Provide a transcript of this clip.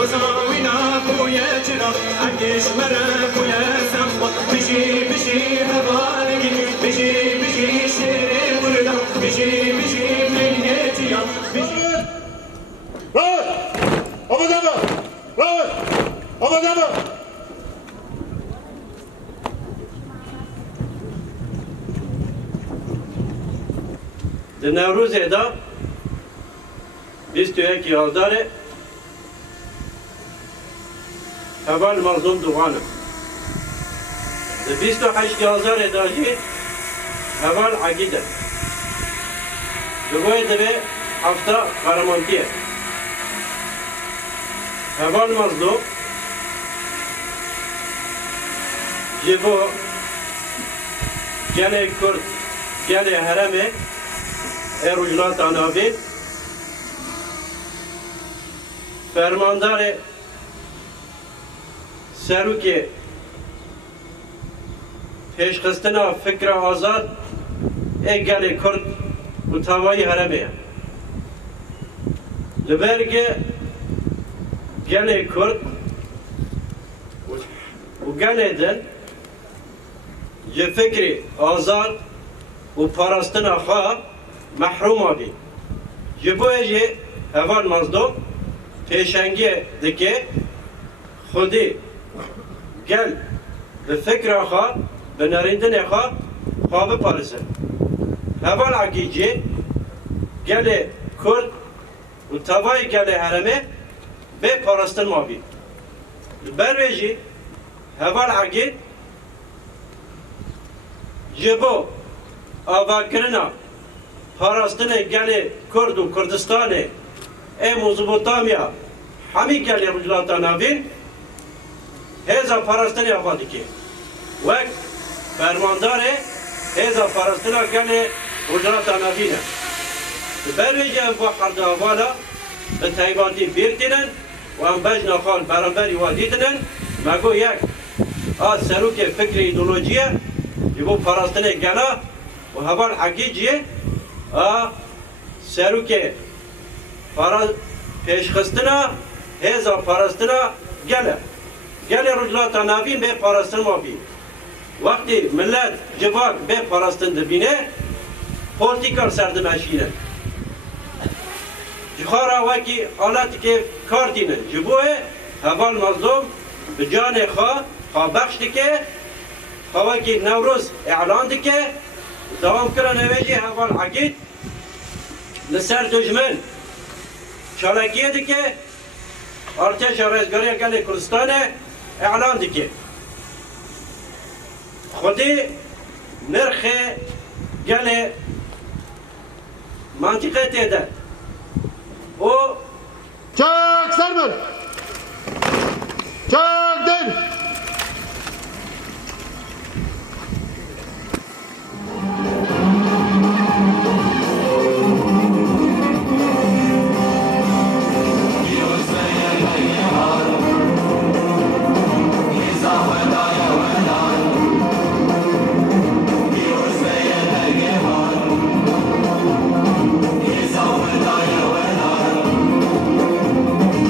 وزاوينا خويا جرا عنديش مرة خويا سما بيجي بيجي هبالك بيجي بيجي شيري وردا بيجي بيجي ميتي يا بيجي Rahat! Amadama! Rahat! Amadama! Di Nevruzê da 21 Hazarê heval mazlum doğanım. Di 28 Hazarê da jî heval agîd e. Di wê divê hefta qehremantiye. Heval mazlum ji bo gelê Kurd, gelê Herêmê Rojhilata navê fermandarê serokê pêşxistina fikra azad gelê Kurd û tavayî Herêmê ye. Li ber gelê Kurd û gelê din ji fikrê azad û parastina xwe محروم آبی جبوی جی هوان مزدوم پیشنگی دکه خودی گل به فکر آخوا به نریندن آخوا خواب پارسه هوان عگیجی گل کرد و تاوای گل هرمه به پارستن مابی برویجی هوان عگید جبو آواگرنا پاراستن گل کرد و کردستان مزبوطامیا همی گل رجلاتا ناوین هزا پاراستن آبادی که وقت فرماندار هزا پاراستن گل رجلاتا ناوینه برویجه با حرد آوالا به تایباتی بیرتینن و هم بجنا خال برانبری وادیتنن مگو یک سروک فکر ایدولوژیه یبو پاراستن گلا و هوان حقیقیه سروکه پیشخستنا هزا پارستنا گله رجلاتا ناوین به پارستن مابی وقتی ملت جوان به پارستن دبینه پولتیکال سردمشینه جخارا وکی حالتی که کار دینه جبوه هوال مظلوم به جان خواه بخش دیگه وکی نوروز اعلان دیگه دوام کرن اویجی هوال عقید لسر دجمن چالکیه دیگه ارتش رزگاری گل کردستان اعلان دیگه خودی نرخ گل منطقه تیده و Çak Sermel! Çak!